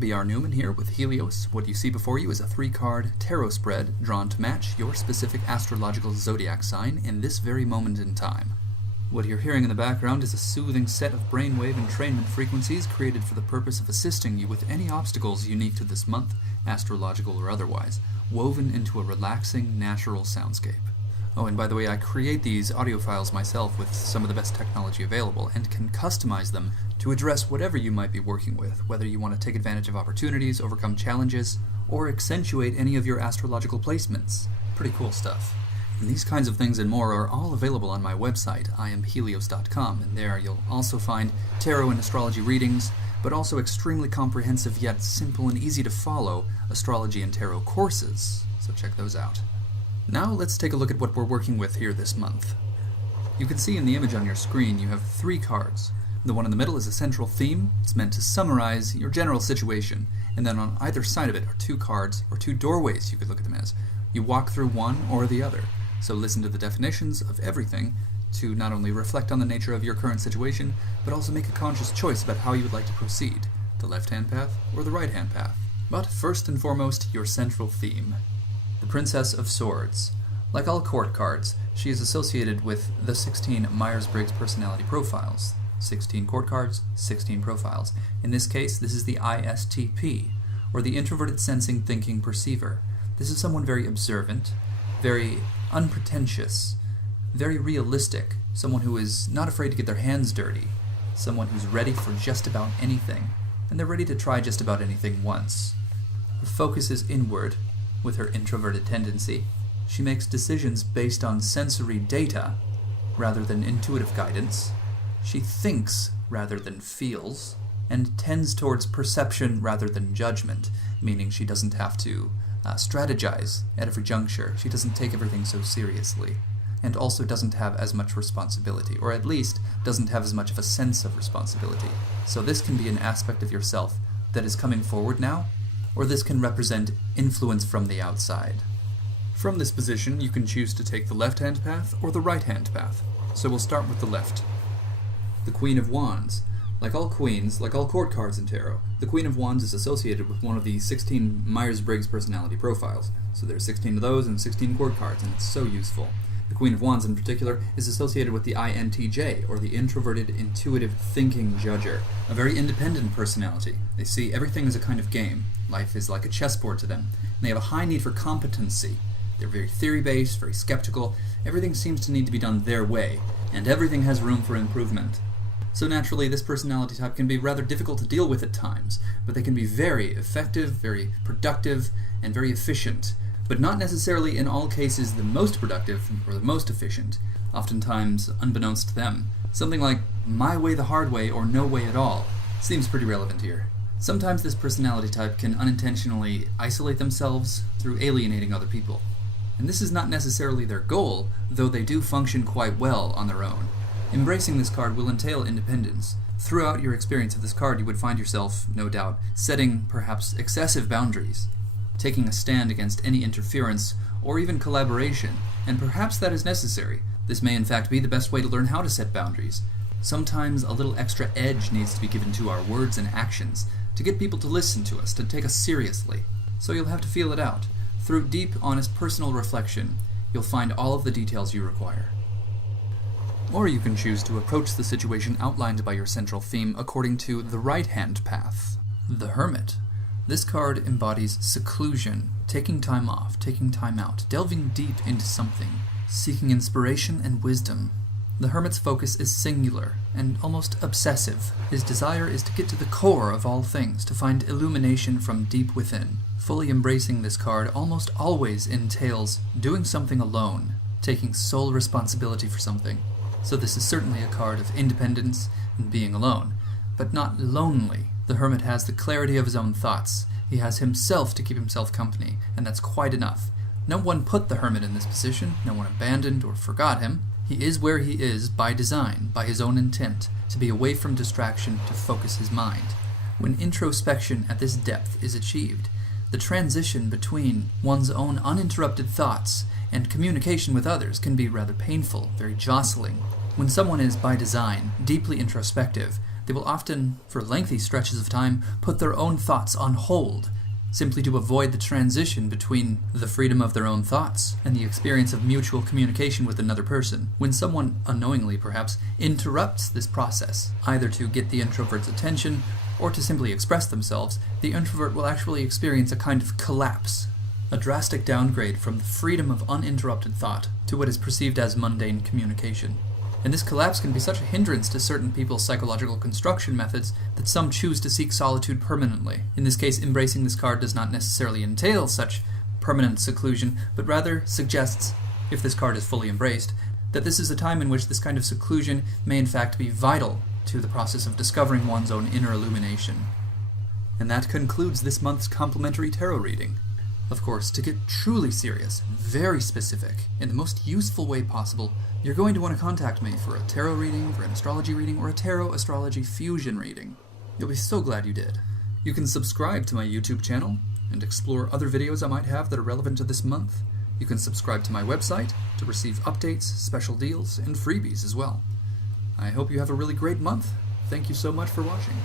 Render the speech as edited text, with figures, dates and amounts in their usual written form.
B.R. Newman here with Helios. What you see before you is a 3-card tarot spread drawn to match your specific astrological zodiac sign in this very moment in time. What you're hearing in the background is a soothing set of brainwave entrainment frequencies created for the purpose of assisting you with any obstacles unique to this month, astrological or otherwise, woven into a relaxing, natural soundscape. Oh, and by the way, I create these audio files myself with some of the best technology available and can customize them to address whatever you might be working with, whether you want to take advantage of opportunities, overcome challenges, or accentuate any of your astrological placements. Pretty cool stuff. And these kinds of things and more are all available on my website, IamHelios.com, and there you'll also find tarot and astrology readings, but also extremely comprehensive yet simple and easy to follow astrology and tarot courses, so check those out. Now let's take a look at what we're working with here this month. You can see in the image on your screen you have 3 cards. The one in the middle is a central theme. It's meant to summarize your general situation, and then on either side of it are 2 cards, or 2 doorways you could look at them as. You walk through one or the other, so listen to the definitions of everything to not only reflect on the nature of your current situation, but also make a conscious choice about how you would like to proceed, the left-hand path or the right-hand path. But first and foremost, your central theme. The Princess of Swords. Like all court cards, she is associated with the 16 Myers-Briggs personality profiles. 16 court cards, 16 profiles. In this case, this is the ISTP, or the Introverted Sensing Thinking Perceiver. This is someone very observant, very unpretentious, very realistic, someone who is not afraid to get their hands dirty, someone who's ready for just about anything, and they're ready to try just about anything once. Her focus is inward. With her introverted tendency, she makes decisions based on sensory data rather than intuitive guidance. She thinks rather than feels, and tends towards perception rather than judgment, meaning she doesn't have to strategize at every juncture. She doesn't take everything so seriously, and also doesn't have as much responsibility, or at least doesn't have as much of a sense of responsibility. So this can be an aspect of yourself that is coming forward now, or this can represent influence from the outside. From this position, you can choose to take the left-hand path or the right-hand path. So we'll start with the left. The Queen of Wands. Like all queens, like all court cards in tarot, the Queen of Wands is associated with one of the 16 Myers-Briggs personality profiles. So there's 16 of those and 16 court cards, and it's so useful. The Queen of Wands in particular is associated with the INTJ, or the Introverted Intuitive Thinking Judger, a very independent personality. They see everything as a kind of game. Life is like a chessboard to them, and they have a high need for competency. They're very theory-based, very skeptical. Everything seems to need to be done their way, and everything has room for improvement. So naturally, this personality type can be rather difficult to deal with at times, but they can be very effective, very productive, and very efficient, but not necessarily in all cases the most productive or the most efficient, oftentimes unbeknownst to them. Something like my way the hard way or no way at all seems pretty relevant here. Sometimes this personality type can unintentionally isolate themselves through alienating other people. And this is not necessarily their goal, though they do function quite well on their own. Embracing this card will entail independence. Throughout your experience of this card, you would find yourself, no doubt, setting perhaps excessive boundaries, taking a stand against any interference or even collaboration, and perhaps that is necessary. This may in fact be the best way to learn how to set boundaries. Sometimes a little extra edge needs to be given to our words and actions to get people to listen to us, to take us seriously. So you'll have to feel it out. Through deep, honest personal reflection, you'll find all of the details you require. Or you can choose to approach the situation outlined by your central theme according to the right-hand path, the Hermit. This card embodies seclusion, taking time off, taking time out, delving deep into something, seeking inspiration and wisdom. The Hermit's focus is singular and almost obsessive. His desire is to get to the core of all things, to find illumination from deep within. Fully embracing this card almost always entails doing something alone, taking sole responsibility for something. So this is certainly a card of independence and being alone, but not lonely. The Hermit has the clarity of his own thoughts. He has himself to keep himself company, and that's quite enough. No one put the Hermit in this position, no one abandoned or forgot him. He is where he is by design, by his own intent, to be away from distraction, to focus his mind. When introspection at this depth is achieved, the transition between one's own uninterrupted thoughts and communication with others can be rather painful, very jostling. When someone is, by design, deeply introspective, they will often, for lengthy stretches of time, put their own thoughts on hold, simply to avoid the transition between the freedom of their own thoughts and the experience of mutual communication with another person. When someone, unknowingly perhaps, interrupts this process, either to get the introvert's attention or to simply express themselves, the introvert will actually experience a kind of collapse, a drastic downgrade from the freedom of uninterrupted thought to what is perceived as mundane communication. And this collapse can be such a hindrance to certain people's psychological construction methods that some choose to seek solitude permanently. In this case, embracing this card does not necessarily entail such permanent seclusion, but rather suggests, if this card is fully embraced, that this is a time in which this kind of seclusion may in fact be vital to the process of discovering one's own inner illumination. And that concludes this month's complimentary tarot reading. Of course, to get truly serious, very specific, in the most useful way possible, you're going to want to contact me for a tarot reading, for an astrology reading, or a tarot-astrology fusion reading. You'll be so glad you did. You can subscribe to my YouTube channel and explore other videos I might have that are relevant to this month. You can subscribe to my website to receive updates, special deals, and freebies as well. I hope you have a really great month. Thank you so much for watching.